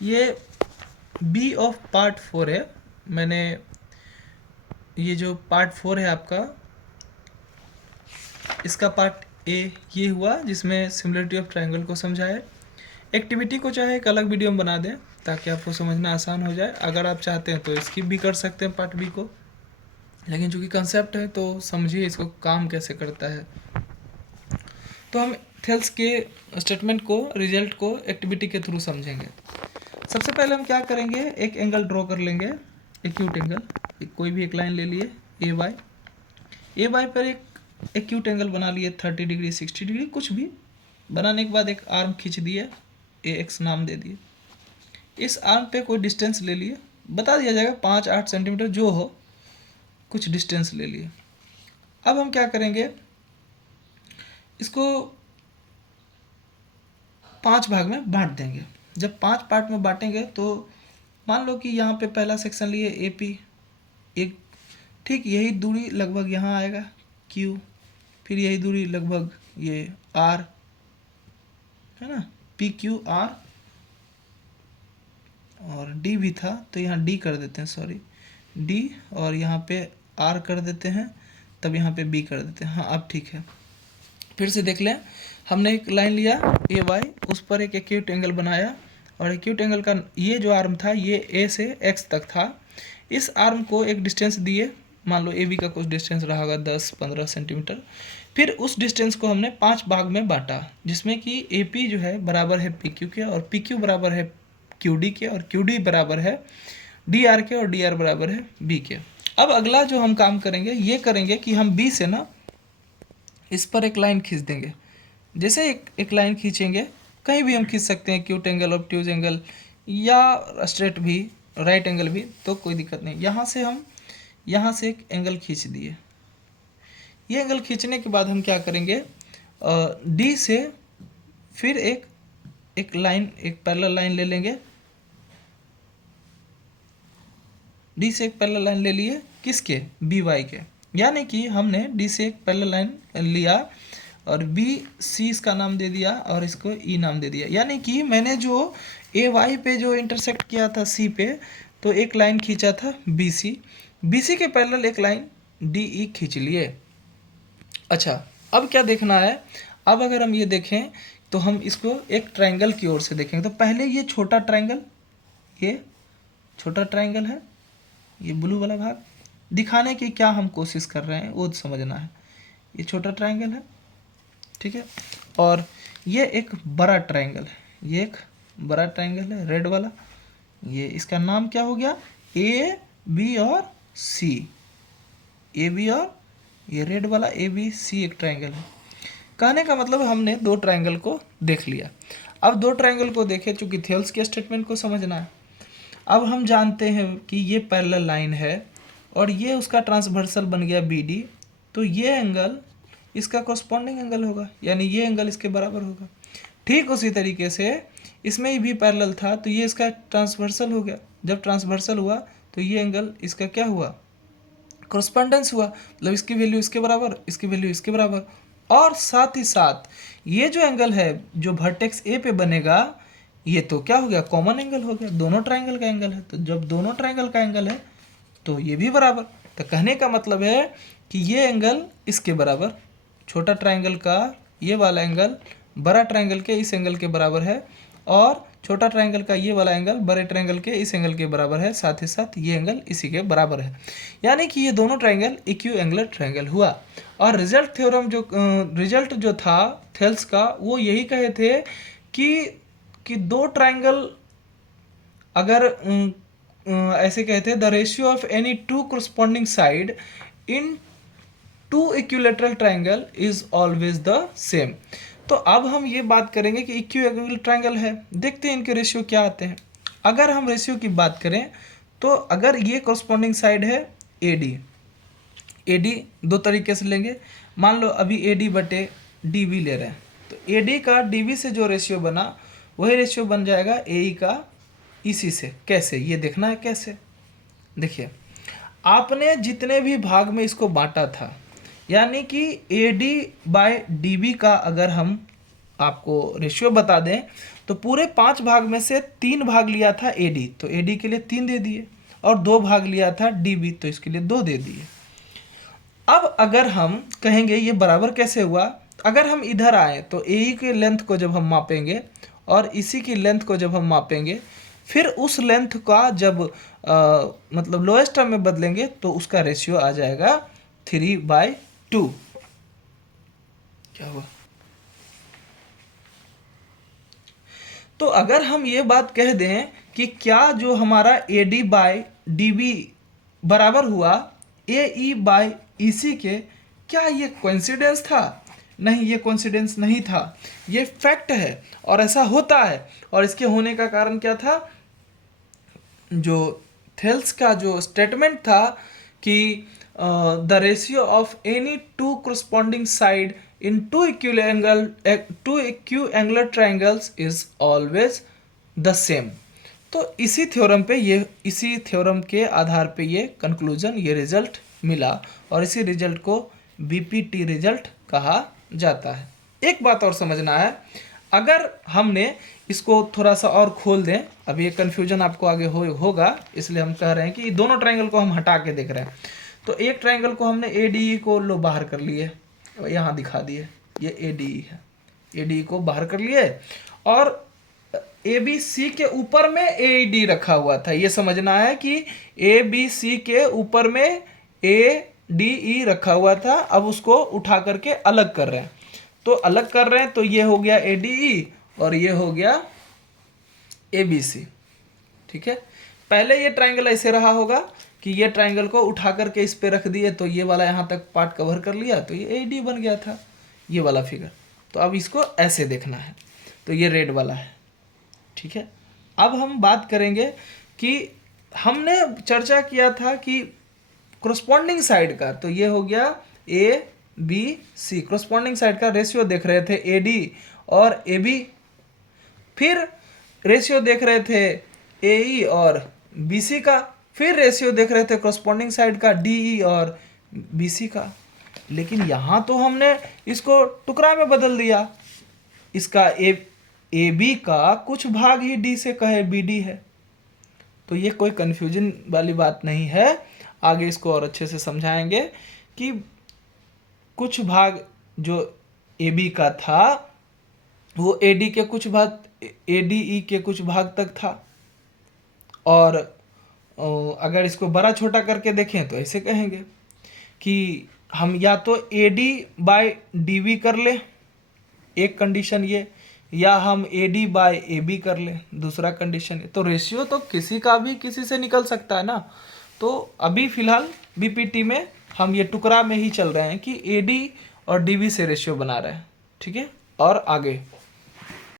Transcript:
ये B of part 4 है। मैंने ये जो पार्ट 4 है आपका, इसका पार्ट ए ये हुआ जिसमें सिमिलरिटी ऑफ ट्रायंगल को समझा है। एक्टिविटी को चाहे एक अलग वीडियो में बना दें ताकि आपको समझना आसान हो जाए। अगर आप चाहते हैं तो स्किप भी कर सकते हैं पार्ट बी को, लेकिन चूंकि कंसेप्ट है तो समझिए इसको काम कैसे करता है। तो हम थेल्स के स्टेटमेंट को, रिजल्ट को एक्टिविटी के थ्रू समझेंगे। सबसे पहले हम क्या करेंगे, एक एंगल ड्रॉ कर लेंगे, एक्यूट एंगल। कोई भी एक लाइन ले लिए ए वाई पर एक एक्यूट एंगल बना लिए 30 डिग्री 60 डिग्री कुछ भी। बनाने के बाद एक आर्म खींच दिए, ए एक्स नाम दे दिए। इस आर्म पे कोई डिस्टेंस ले लिए, बता दिया जाएगा 5-8 सेंटीमीटर जो हो, कुछ डिस्टेंस ले लिए। अब हम क्या करेंगे, इसको 5 भाग में बांट देंगे। जब 5 पार्ट में बांटेंगे तो मान लो कि यहाँ पे पहला सेक्शन लिए ए पी, एक ठीक यही दूरी लगभग यहाँ आएगा क्यू, फिर यही दूरी लगभग ये आर है ना, पी क्यू आर, और डी भी था तो यहाँ डी कर देते हैं, सॉरी डी, और यहाँ पे आर कर देते हैं, तब यहाँ पे बी कर देते हैं। हाँ अब ठीक है। फिर से देख लें, हमने एक लाइन लिया ए वाई, उस पर एक एक्यूट एंगल बनाया, और एक्यूट एंगल का ये जो आर्म था ये ए से एक्स तक था। इस आर्म को एक डिस्टेंस दिए, मान लो ए बी का कुछ डिस्टेंस रहा होगा 10-15 सेंटीमीटर। फिर उस डिस्टेंस को हमने 5 भाग में बांटा, जिसमें कि ए पी जो है बराबर है पी क्यू के, और पी क्यू बराबर है क्यू डी के, और क्यू डी बराबर है डी आर के, और डी आर बराबर है बी के। अब अगला जो हम काम करेंगे ये करेंगे कि हम बी से ना इस पर एक लाइन खींच देंगे। जैसे एक लाइन खींचेंगे, कहीं भी हम खींच सकते हैं, एक्यूट एंगल, ऑब्ट्यूज एंगल, या स्ट्रेट भी, राइट एंगल भी, तो कोई दिक्कत नहीं। यहाँ से एक एंगल खींच दिए। ये एंगल खींचने के बाद हम क्या करेंगे, डी से फिर एक लाइन, एक पैरेलल लाइन ले लेंगे। डी से एक पैरेलल लाइन ले लिए, किसके, बी वाई के। यानी कि हमने डी से एक पैरेलल लाइन लिया और बी सी इसका नाम दे दिया और इसको ई नाम दे दिया। यानी कि मैंने जो ए वाई पे जो इंटरसेक्ट किया था सी पे, तो एक लाइन खींचा था बी सी के पैरेलल एक लाइन डी ई खींच लिए। अच्छा अब क्या देखना है, अब अगर हम ये देखें तो हम इसको एक ट्रायंगल की ओर से देखेंगे। तो पहले ये छोटा ट्रायंगल, ये छोटा ट्रायंगल है, ये ब्लू वाला भाग, दिखाने की क्या हम कोशिश कर रहे हैं वो समझना है। ये छोटा ट्रायंगल है, ठीक है, और ये एक बड़ा ट्रायंगल है, ये एक बड़ा ट्रायंगल है रेड वाला। ये इसका नाम क्या हो गया, ए बी और सी, ए बी, और ये रेड वाला ए बी सी एक ट्रायंगल है। कहने का मतलब हमने दो ट्रायंगल को देख लिया। अब दो ट्रायंगल को देखे, चूंकि थेल्स के स्टेटमेंट को समझना है। अब हम जानते हैं कि ये पैरेलल लाइन है और ये उसका ट्रांसवर्सल बन गया बी डी, तो ये एंगल इसका कॉरस्पॉन्डिंग एंगल होगा, यानी ये एंगल इसके बराबर होगा। ठीक उसी तरीके से इसमें भी पैरेलल था तो ये इसका ट्रांसवर्सल हो गया। जब ट्रांसवर्सल हुआ तो ये एंगल इसका क्या हुआ, कॉरस्पॉन्डेंस हुआ, मतलब इसकी वैल्यू इसके बराबर, इसकी वैल्यू इसके बराबर। और साथ ही साथ ये जो एंगल है जो वर्टेक्स ए पे बनेगा, ये तो क्या हो गया, कॉमन एंगल हो गया, दोनों ट्रायंगल का एंगल है। तो जब दोनों ट्रायंगल का एंगल है तो ये भी बराबर। तो कहने का मतलब है कि ये एंगल इसके बराबर, छोटा ट्रायंगल का ये वाला एंगल बड़ा ट्रायंगल के इस एंगल के बराबर है, और छोटा ट्रायंगल का ये वाला एंगल बड़े ट्रायंगल के इस एंगल के बराबर है, साथ ही साथ ये एंगल इसी के बराबर है। यानी कि ये दोनों ट्रायंगल इक्यू एंगुलर ट्रायंगल हुआ। और रिजल्ट थ्योरम जो रिजल्ट जो था थेल्स का, वो यही कहे थे कि दो ट्रायंगल अगर ऐसे कहते हैं, the ratio of any two corresponding side in two equilateral triangle is always the same. तो अब हम ये बात करेंगे कि इक्विलेटरल ट्रायंगल है, देखते हैं इनके रेशियो क्या आते हैं। अगर हम रेशियो की बात करें तो अगर ये corresponding साइड है ए डी दो तरीके से लेंगे। मान लो अभी ए डी बटे डी बी ले रहे हैं, तो ए डी का डी बी से जो रेशियो बना वही रेशियो बन जाएगा ए ई का इसी से। कैसे, ये देखना है कैसे। देखिए आपने जितने भी भाग में इसको बांटा था, यानी कि A D by D B का अगर हम आपको रेशियो बता दें तो पूरे 5 भाग में से 3 भाग लिया था AD, तो AD के लिए 3 दे दिए, और 2 भाग लिया था DB, तो इसके लिए 2 दे दिए। अब अगर हम कहेंगे ये बराबर कैसे हुआ, अगर हम इधर आए तो AE के लेंथ को जब हम मापेंगे और इसी की लेंथ को जब हम मापेंगे, फिर उस लेंथ का जब मतलब लोएस्ट टर्म में बदलेंगे तो उसका रेशियो आ जाएगा 3/2। क्या हुआ? तो अगर हम ये बात कह दें कि क्या जो हमारा AD/DB बराबर हुआ AE/EC के, क्या ये कोइंसिडेंस था? नहीं, ये कोइंसिडेंस नहीं था, ये फैक्ट है और ऐसा होता है। और इसके होने का कारण क्या था? जो थेल्स का जो स्टेटमेंट था कि the ratio of any two corresponding side in two equiangular triangles is always the same. तो इसी थ्योरम पे इसी थ्योरम के आधार पे ये कंक्लूजन, ये रिजल्ट मिला, और इसी रिजल्ट को BPT रिजल्ट कहा जाता है। एक बात और समझना है, अगर हमने इसको थोड़ा सा और खोल दें, अब ये कन्फ्यूजन आपको आगे होगा, इसलिए हम कह रहे हैं कि दोनों ट्रायंगल को हम हटा के देख रहे हैं। तो एक ट्रायंगल को हमने ADE को लो बाहर कर लिए, यहाँ दिखा दिए, ये ADE है, ADE को बाहर कर लिए, और ABC के ऊपर में AD रखा हुआ था। ये समझना है कि ABC के ऊपर में ADE रखा हुआ था, अब उसको उठा करके अलग कर रहे हैं। तो अलग कर रहे हैं तो ये हो गया ADE और ये हो गया ABC, ठीक है। पहले ये ट्रायंगल ऐसे रहा होगा कि ये ट्रायंगल को उठा करके इस पे रख दिए, तो ये वाला यहाँ तक पार्ट कवर कर लिया, तो ये AD बन गया था, ये वाला फिगर। तो अब इसको ऐसे देखना है, तो ये रेड वाला है, ठीक है। अब हम बात करेंगे कि हमने चर्चा किया था कि corresponding साइड का, तो ये हो गया ABC, corresponding साइड का रेशियो देख रहे थे AD और AB, फिर रेशियो देख रहे थे AE और BC का, फिर रेशियो देख रहे थे corresponding साइड का DE और BC का। लेकिन यहाँ तो हमने इसको टुकड़ा में बदल दिया, इसका AB का कुछ भाग ही D से कहे BD है, तो ये कोई कन्फ्यूजन वाली बात नहीं है। आगे इसको और अच्छे से समझाएंगे कि कुछ भाग जो AB का था वो AD के कुछ भाग, ADE के कुछ भाग तक था, और अगर इसको बड़ा छोटा करके देखें तो ऐसे कहेंगे कि हम या तो AD/DB कर ले, एक कंडीशन ये, या हम AD/AB कर ले, दूसरा कंडीशन। तो रेशियो तो किसी का भी किसी से निकल सकता है ना। तो अभी फिलहाल BPT में हम ये टुकड़ा में ही चल रहे हैं कि AD और DB से रेशियो बना रहे हैं, ठीक है। और आगे